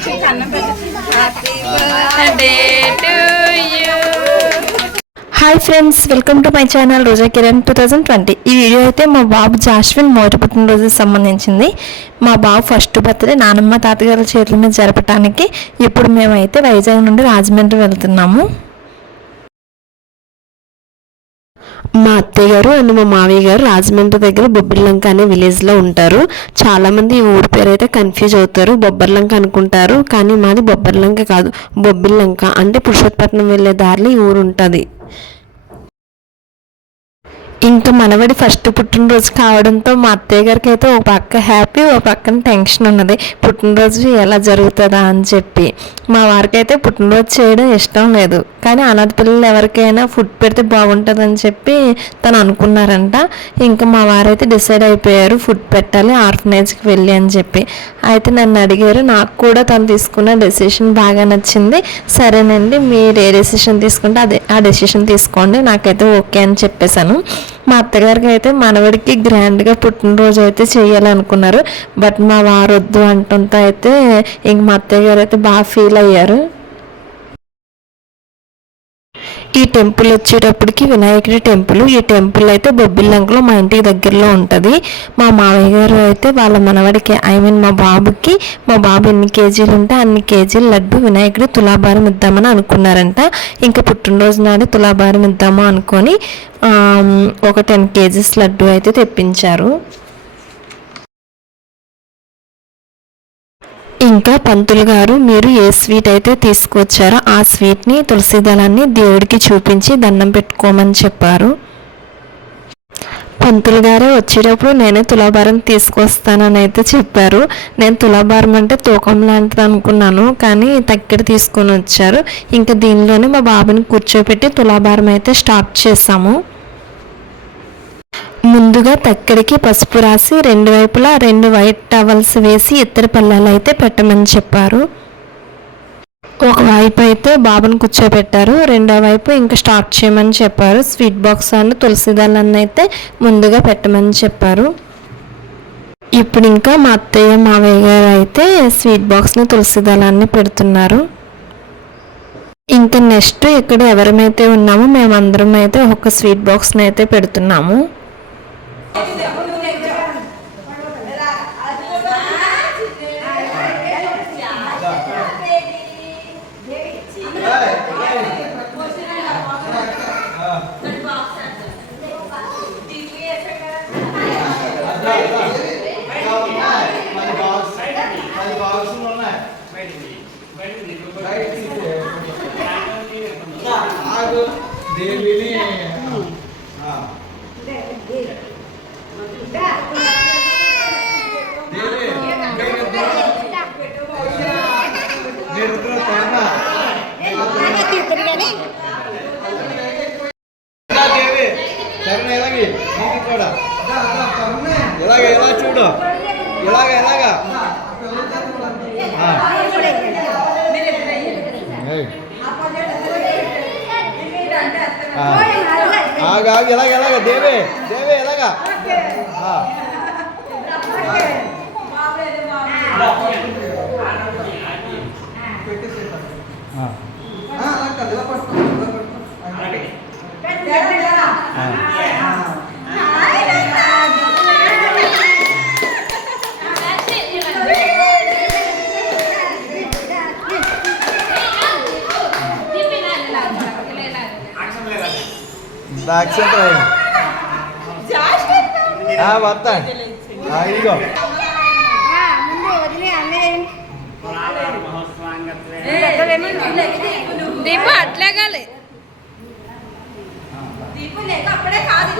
Hi friends, welcome to my channel Roja Kiran 2020. ఈ video అయితే మా బాబు జాస్విన్ మొదటి పుట్టినరోజుకి సంబంధించింది. మా బాబు ఫస్ట్ బర్త్డే నానమ్మ తాతగారి చేతుల మీద జరపడానికి ఇప్పుడు మేమైతే వైజాగ్ నుండి రాజమండ్రి వెళ్తున్నాము. మా అత్తయ్య గారు అండ్ మా మావయ్య గారు రాజమండ్రి దగ్గర బొబ్బర్లంక అనే విలేజ్లో ఉంటారు. చాలామంది ఈ ఊరి పేరు అయితే కన్ఫ్యూజ్ అవుతారు, బొబ్బర్లంక అనుకుంటారు. కానీ మాది బొబ్బర్లంక కాదు, బొబ్బిల్లంక. అంటే పురుషోత్పట్నం వెళ్ళే దారిలో ఈ ఊరు ఉంటుంది. ఇంకా మనవడి ఫస్ట్ పుట్టినరోజు కావడంతో మా అత్తయ్య గారికి అయితే ఒక పక్క హ్యాపీ, ఒక పక్కన టెన్షన్ ఉన్నది, పుట్టినరోజు ఎలా జరుగుతుందా అని చెప్పి. మా వారికి అయితే పుట్టినరోజు చేయడం ఇష్టం లేదు, కానీ అనాథ పిల్లలు ఎవరికైనా ఫుడ్ పెడితే బాగుంటుందని చెప్పి తను అనుకున్నారంట. ఇంకా మా వారైతే డిసైడ్ అయిపోయారు ఫుడ్ పెట్టాలి ఆర్ఫనేజ్కి వెళ్ళి అని చెప్పి. అయితే నన్ను అడిగారు, నాకు కూడా తను తీసుకున్న డెసిషన్ బాగా నచ్చింది. సరేనండి, మీరు ఏ డెసిషన్ తీసుకుంటే అదే ఆ డెసిషన్ తీసుకోండి, నాకైతే ఓకే అని చెప్పేశాను. మా అత్తగారికి అయితే మనవడికి గ్రాండ్గా పుట్టినరోజు అయితే చేయాలనుకున్నారు. బట్ మా వారు వద్దు అంటంతో అయితే ఇంక మా అత్తయ్య గారు అయితే బాగా ఫీల్ అయ్యారు. ఈ టెంపుల్ వచ్చేటప్పటికి వినాయకుడి టెంపుల్. ఈ టెంపుల్ అయితే బొబ్బిల్లంకలో మా ఇంటికి దగ్గరలో ఉంటుంది. మా మావయ్య గారు అయితే వాళ్ళ మనవడికి మా బాబుకి, మా బాబు ఎన్ని కేజీలు ఉంటే అన్ని కేజీలు లడ్డు వినాయకుడి తులాభారం ఇద్దామని అనుకున్నారంట. ఇంకా పుట్టినరోజు నాడు తులాభారం ఇద్దాము అనుకొని ఒక 10 కేజీస్ లడ్డు అయితే తెప్పించారు. ఇంకా పంతులు గారు, మీరు ఏ స్వీట్ అయితే తీసుకొచ్చారో ఆ స్వీట్ని తులసి దళాన్ని దేవుడికి చూపించి దండం పెట్టుకోమని చెప్పారు. పంతులు గారే వచ్చేటప్పుడు నేనే తులాభారం తీసుకొస్తానని అయితే చెప్పారు. నేను తులాభారం అంటే తూకం లాంటిది అనుకున్నాను, కానీ తక్కెడ తీసుకొని వచ్చారు. ఇంకా దీనిలోనే మా బాబుని కూర్చోపెట్టి తులాభారం అయితే స్టార్ట్ చేసాము. ముందుగా తక్కెడికి పసుపు రాసి 2 వైపులా 2 వైట్ టవల్స్ వేసి ఇత్తడి పళ్ళాలు అయితే పెట్టమని చెప్పారు. ఒక వైపు అయితే బాబుని కూర్చోబెట్టారు, రెండో వైపు ఇంకా స్టార్ట్ చేయమని చెప్పారు. స్వీట్ బాక్స్ అని తులసి దళాన్ని అయితే ముందుగా పెట్టమని చెప్పారు. ఇప్పుడు ఇంకా మా అత్తయ్య మావయ్య గారు అయితే స్వీట్ బాక్స్ని తులసి దళాన్ని పెడుతున్నారు. ఇంకా నెక్స్ట్ ఇక్కడ ఎవరమైతే ఉన్నామో మేమందరం అయితే ఒక స్వీట్ బాక్స్ని అయితే పెడుతున్నాము. ఎలా చూడు, ఇలాగా ఎలాగా దేవే ఎలాగా వస్తా ఇదిగో దీపు అట్లాగాలి అప్పుడే కాదు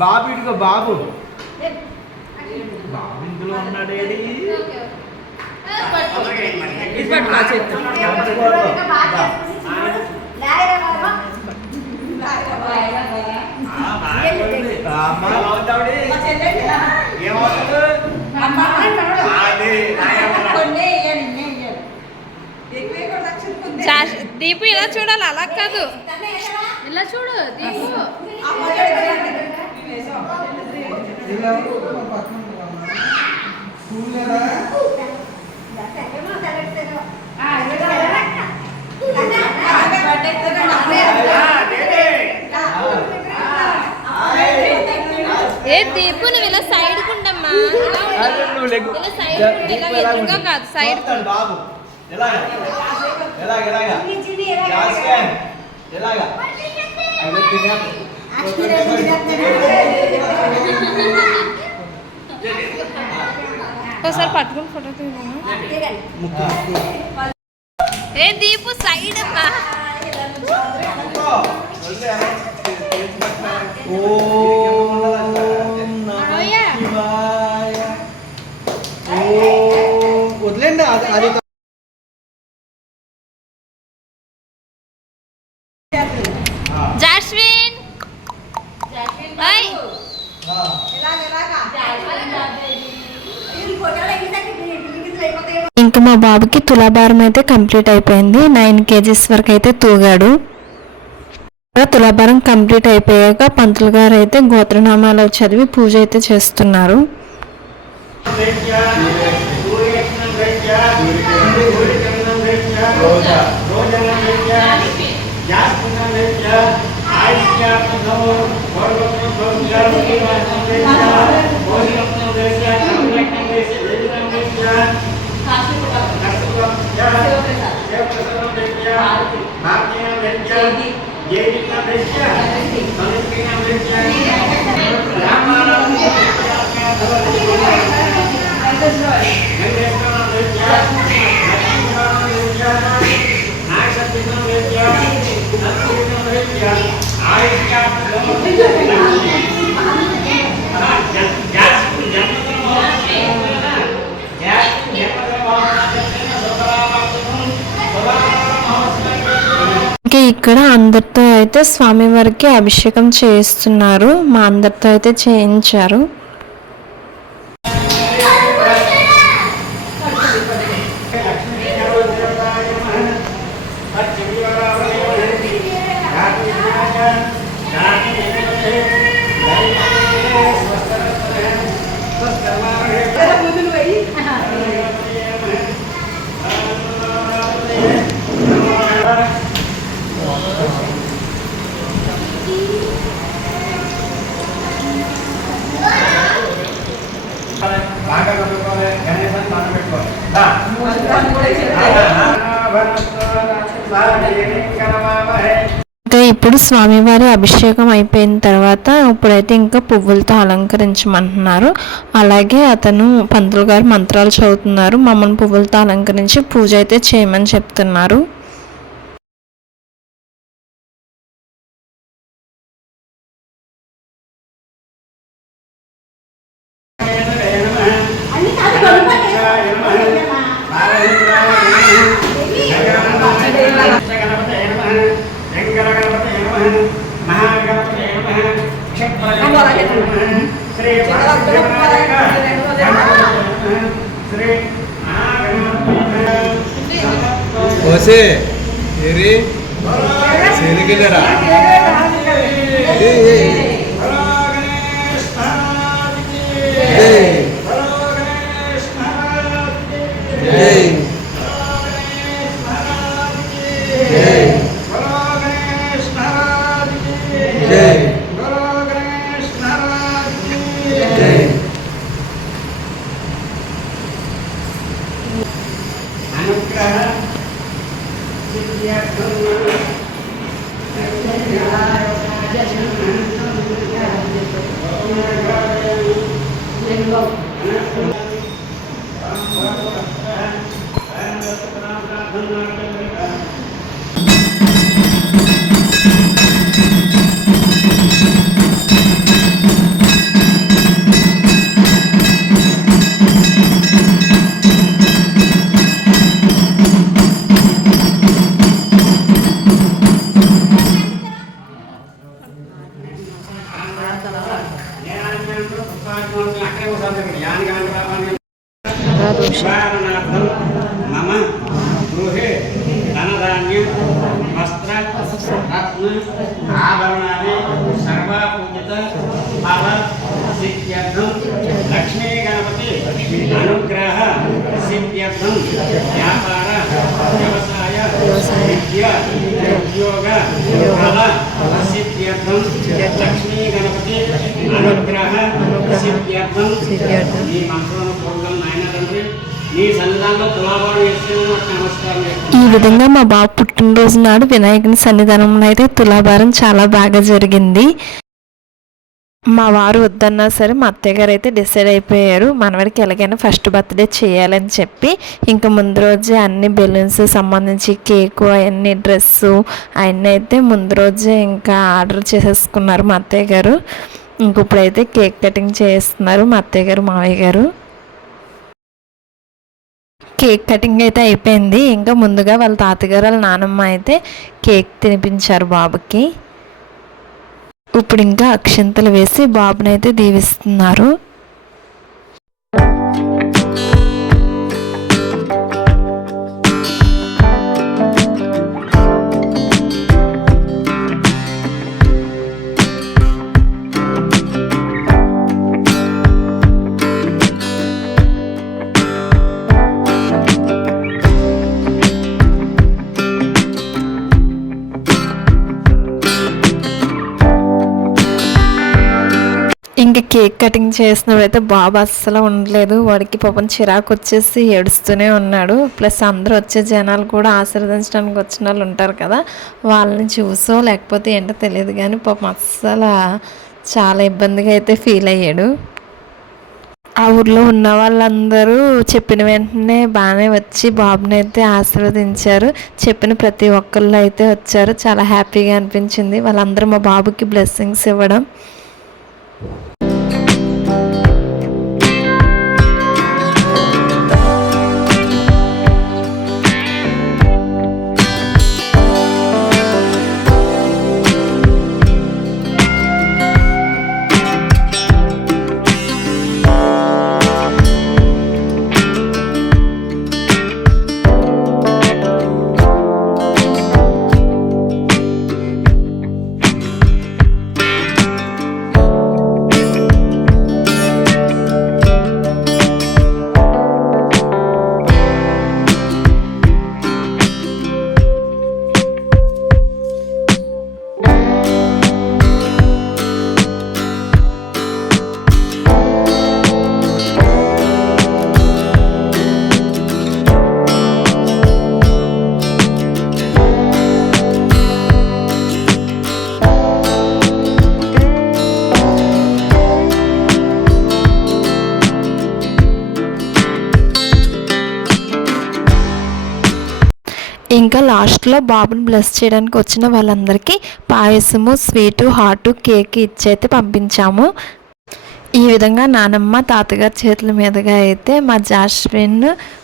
బాబు ఇదిగో బాబు ఇందులో ఉన్నాడేది ఇప్పట్లో దీపు ఇలా చూడాలి, అలా కాదు, ఇలా చూడు దీపు. ఏ దీపు నువ్వు ఇలా సైడ్ కుండమ్మా, ఇలా సైడ్ ఇలా ఎదురుగా కాదు, సైడ్ బాబు ఎలాగా ఎలాగా ఎలాగా జాస్మిన్ ఎలాగా ఒకసారి పట్టుకుని ఫోటో తీయమా. ఏ దీపు సైడ్ అమ్మా. వదిలేండి అది జాస్మిన్ ఓయ్ ఇంకా మా బాబుకి తులాభారం అయితే కంప్లీట్ అయిపోయింది. 9 kgs వరకు అయితే తూగాడు. తులాభారం కంప్లీట్ అయిపోయాక పంతులు గారు అయితే గోత్రనామాలు చదివి పూజ అయితే చేస్తున్నారు. ఇంకా ఇక్కడ అందరితో అయితే స్వామివారికి అభిషేకం చేస్తున్నారు. మా అందరితో అయితే చేయించారు. ఇంకా ఇప్పుడు స్వామివారి అభిషేకం అయిపోయిన తర్వాత ఇప్పుడైతే ఇంకా పువ్వులతో అలంకరించమంటున్నారు. అలాగే అతను పంతులు గారు మంత్రాలు చదువుతున్నారు. మమ్మల్ని పువ్వులతో అలంకరించి పూజ అయితే చేయమని చెప్తున్నారు. ఓసే ఏరి సేలికెళ్ళరా అనుగ్రహ సిద్ధ్యర్థం వ్యాపార వ్యవసాయ విద్య ఉద్యోగ ఫల సిద్ధ్యర్థం లక్ష్మీ గణపతి అనుగ్రహ సిద్ధ్యర్థం ఈ మంత్రాలను పూర్వం నాయన తండ్రి నీ సన్నిధానంలో తులాభారం వేస్తే నమస్కారం ఈ విధంగా మా బాబు పుట్టినరోజు నాడు వినాయకుని సన్నిధానంలో అయితే తులాభారం చాలా బాగా జరిగింది. మా వారు వద్దన్నా సరే మా అత్తయ్య గారు అయితే డిసైడ్ అయిపోయారు మనవడికి ఎలాగైనా ఫస్ట్ బర్త్డే చేయాలని చెప్పి. ఇంకా ముందు రోజే అన్ని బెలూన్స్ సంబంధించి కేకు అవన్నీ డ్రెస్సు అవన్నీ అయితే ముందు రోజే ఇంకా ఆర్డర్ చేసేసుకున్నారు మా అత్తయ్య గారు. ఇంక ఇప్పుడైతే కేక్ కటింగ్ చేస్తున్నారు మా అత్తయ్య గారు మావయ్య గారు. కేక్ కటింగ్ అయితే అయిపోయింది. ఇంకా ముందుగా వాళ్ళ తాతగారు వాళ్ళ నానమ్మ అయితే కేక్ తినిపించారు బాబుకి. ఇప్పుడు ఇంకా అక్షింతలు వేసి బాబునైతే దీవిస్తున్నారు. ఇంకా కేక్ కటింగ్ చేసినప్పుడైతే బాబు అస్సలు ఉండలేదు. వాడికి పాపం చిరాకు వచ్చేసి ఏడుస్తూనే ఉన్నాడు. ప్లస్ అందరూ వచ్చే జనాలు కూడా ఆశీర్వదించడానికి వచ్చిన వాళ్ళు ఉంటారు కదా, వాళ్ళని చూసో లేకపోతే ఏంటో తెలియదు కానీ పాపం అస్సలు చాలా ఇబ్బందిగా అయితే ఫీల్ అయ్యాడు. ఆ ఊర్లో ఉన్న వాళ్ళందరూ చెప్పిన వెంటనే బాగానే వచ్చి బాబుని అయితే ఆశీర్వదించారు. చెప్పిన ప్రతి ఒక్కళ్ళు అయితే వచ్చారు. చాలా హ్యాపీగా అనిపించింది వాళ్ళందరూ మా బాబుకి బ్లెస్సింగ్స్ ఇవ్వడం. ఇంకా లాస్ట్లో బాబుని బ్లెస్ చేయడానికి వచ్చిన వాళ్ళందరికీ పాయసము, స్వీటు, హాటు, కేక్ ఇచ్చైతే పంపించాము. ఈ విధంగా నానమ్మ తాతగారి చేతుల మీదుగా అయితే మా జాస్మిన్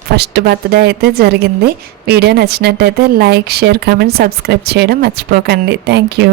ఫస్ట్ బర్త్డే అయితే జరిగింది. వీడియో నచ్చినట్టయితే లైక్, షేర్, కామెంట్, సబ్స్క్రైబ్ చేయడం మర్చిపోకండి. Thank you.